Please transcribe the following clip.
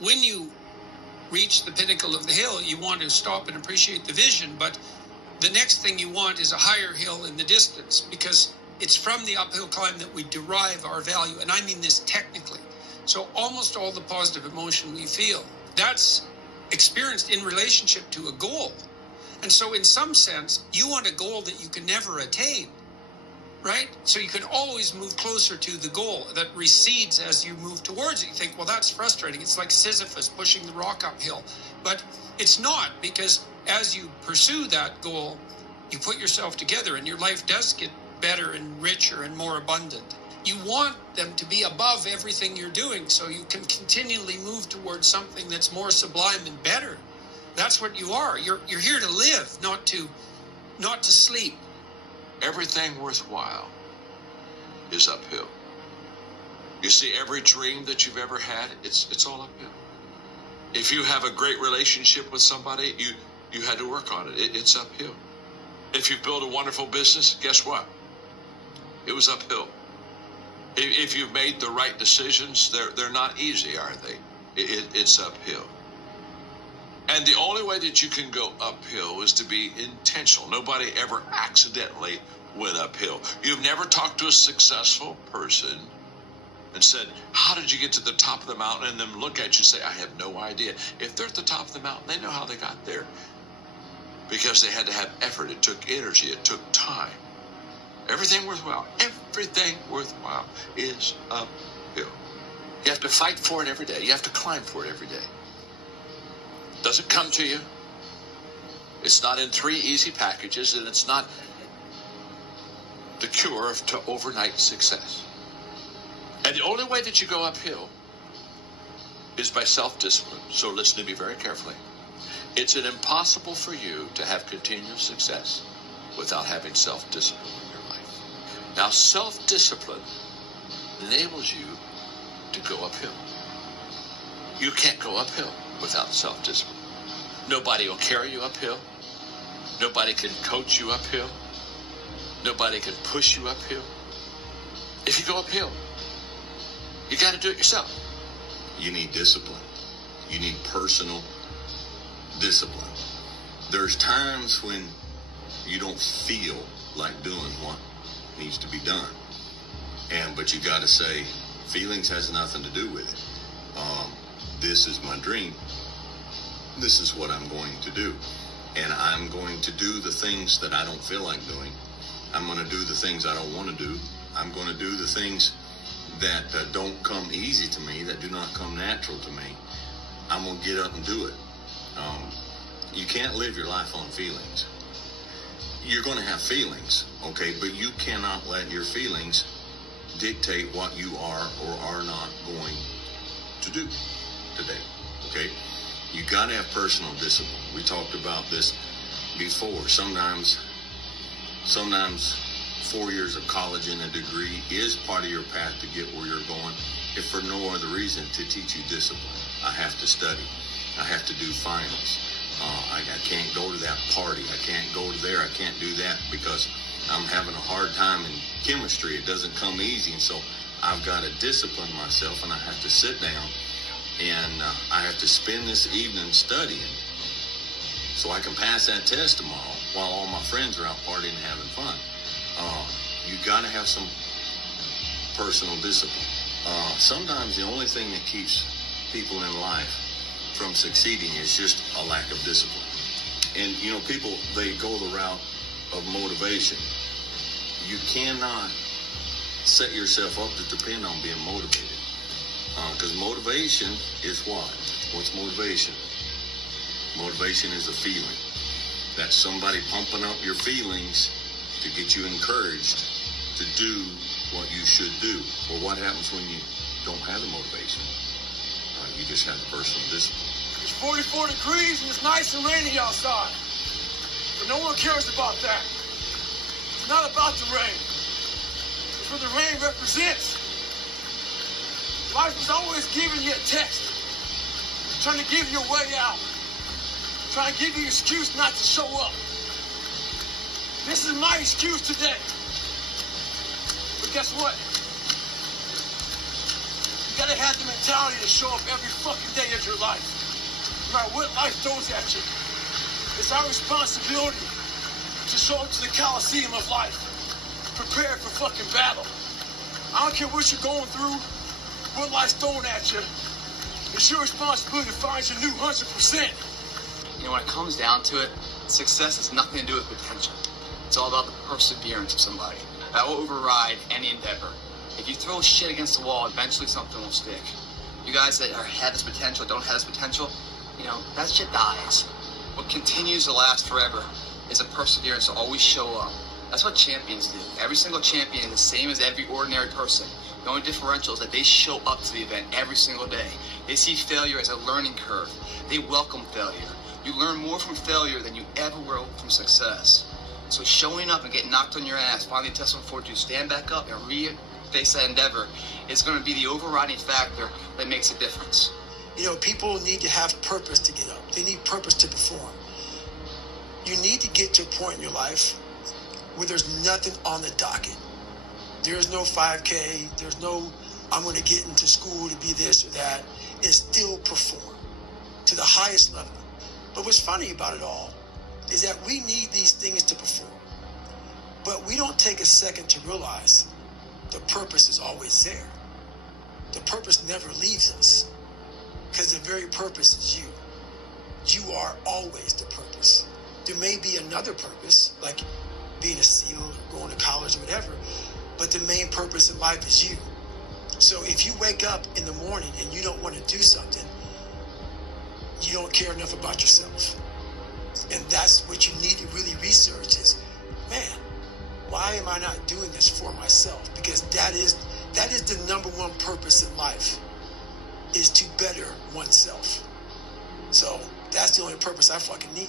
when you reach the pinnacle of the hill, you want to stop and appreciate the vision, but the next thing you want is a higher hill in the distance, because it's from the uphill climb that we derive our value. And I mean this technically. So almost all the positive emotion we feel, that's experienced in relationship to a goal. And so in some sense, you want a goal that you can never attain, right? So you can always move closer to the goal that recedes as you move towards it. You think, well, that's frustrating. It's like Sisyphus pushing the rock uphill. But it's not, because as you pursue that goal, you put yourself together and your life does get better and richer and more abundant. You want them to be above everything you're doing so you can continually move towards something that's more sublime and better. That's what you are. You're here to live, not to sleep. Everything worthwhile is uphill. You see, every dream that you've ever had, it's all uphill. If you have a great relationship with somebody, you had to work on it. It's uphill. If you build a wonderful business, guess what? It was uphill. If you've made the right decisions, they're not easy, are they? It's uphill. And the only way that you can go uphill is to be intentional. Nobody ever accidentally went uphill. You've never talked to a successful person and said, how did you get to the top of the mountain? And then look at you and say, I have no idea. If they're at the top of the mountain, they know how they got there. Because they had to have effort. It took energy. It took time. Everything worthwhile is uphill. You have to fight for it every day. You have to climb for it every day. Doesn't come to you. It's not in 3 easy packages, and it's not the cure to overnight success. And the only way that you go uphill is by self-discipline. So listen to me very carefully. It's impossible for you to have continuous success without having self-discipline in your life. Now, self-discipline enables you to go uphill. You can't go uphill without self-discipline. Nobody will carry you uphill. Nobody can coach you uphill. Nobody can push you uphill. If you go uphill, you got to do it yourself. You need discipline. You need personal discipline. There's times when you don't feel like doing what needs to be done. But you got to say, feelings has nothing to do with it. This is my dream. This is what I'm going to do. And I'm going to do the things that I don't feel like doing. I'm going to do the things I don't want to do. I'm going to do the things that don't come easy to me, that do not come natural to me. I'm going to get up and do it. You can't live your life on feelings. You're going to have feelings, okay? But you cannot let your feelings dictate what you are or are not going to do today, okay? You got to have personal discipline. We talked about this before. Sometimes 4 years of college and a degree is part of your path to get where you're going, if for no other reason to teach you discipline. I have to study. I have to do finals. I can't go to that party. I can't go to there. I can't do that because I'm having a hard time in chemistry. It doesn't come easy. And so I've got to discipline myself, and I have to sit down and I have to spend this evening studying so I can pass that test tomorrow while all my friends are out partying and having fun. You got to have some personal discipline. Sometimes the only thing that keeps people in life from succeeding is just a lack of discipline. And, people, they go the route of motivation. You cannot set yourself up to depend on being motivated. Because motivation is what? What's motivation? Motivation is a feeling. That's somebody pumping up your feelings to get you encouraged to do what you should do. Well, what happens when you don't have the motivation? You just have the personal discipline. It's 44 degrees and it's nice and rainy outside. But no one cares about that. It's not about the rain. It's what the rain represents. Life is always giving you a test. Trying to give you a way out. Trying to give you an excuse not to show up. This is my excuse today. But guess what? gotta have the mentality to show up every fucking day of your life. No matter what life throws at you. It's our responsibility to show up to the Coliseum of life, prepared for fucking battle. I don't care what you're going through, what life's throwing at you. It's your responsibility to find your new 100%. You know, when it comes down to it, success has nothing to do with potential. It's all about the perseverance of somebody. That will override any endeavor. If you throw shit against the wall, eventually something will stick. You guys that have this potential, don't have this potential, you know, that shit dies. What continues to last forever is a perseverance to always show up. That's what champions do. Every single champion is the same as every ordinary person. The only differential is that they show up to the event every single day. They see failure as a learning curve. They welcome failure. You learn more from failure than you ever will from success. So showing up and getting knocked on your ass, finding intestinal fortitude, stand back up and re-face that endeavor is going to be the overriding factor that makes a difference. You know, people need to have purpose to get up. They need purpose to perform. You need to get to a point in your life where there's nothing on the docket. There's no 5K. There's no, I'm going to get into school to be this or that. And still perform to the highest level. But what's funny about it all is that we need these things to perform. But we don't take a second to realize the purpose is always there. The purpose never leaves us. Because the very purpose is you. You are always the purpose. There may be another purpose, like being a SEAL or going to college or whatever, but the main purpose in life is you. So if you wake up in the morning and you don't want to do something, you don't care enough about yourself. And that's what you need to really research is, man, why am I not doing this for myself? Because that is the number one purpose in life, is to better oneself. So that's the only purpose I fucking need.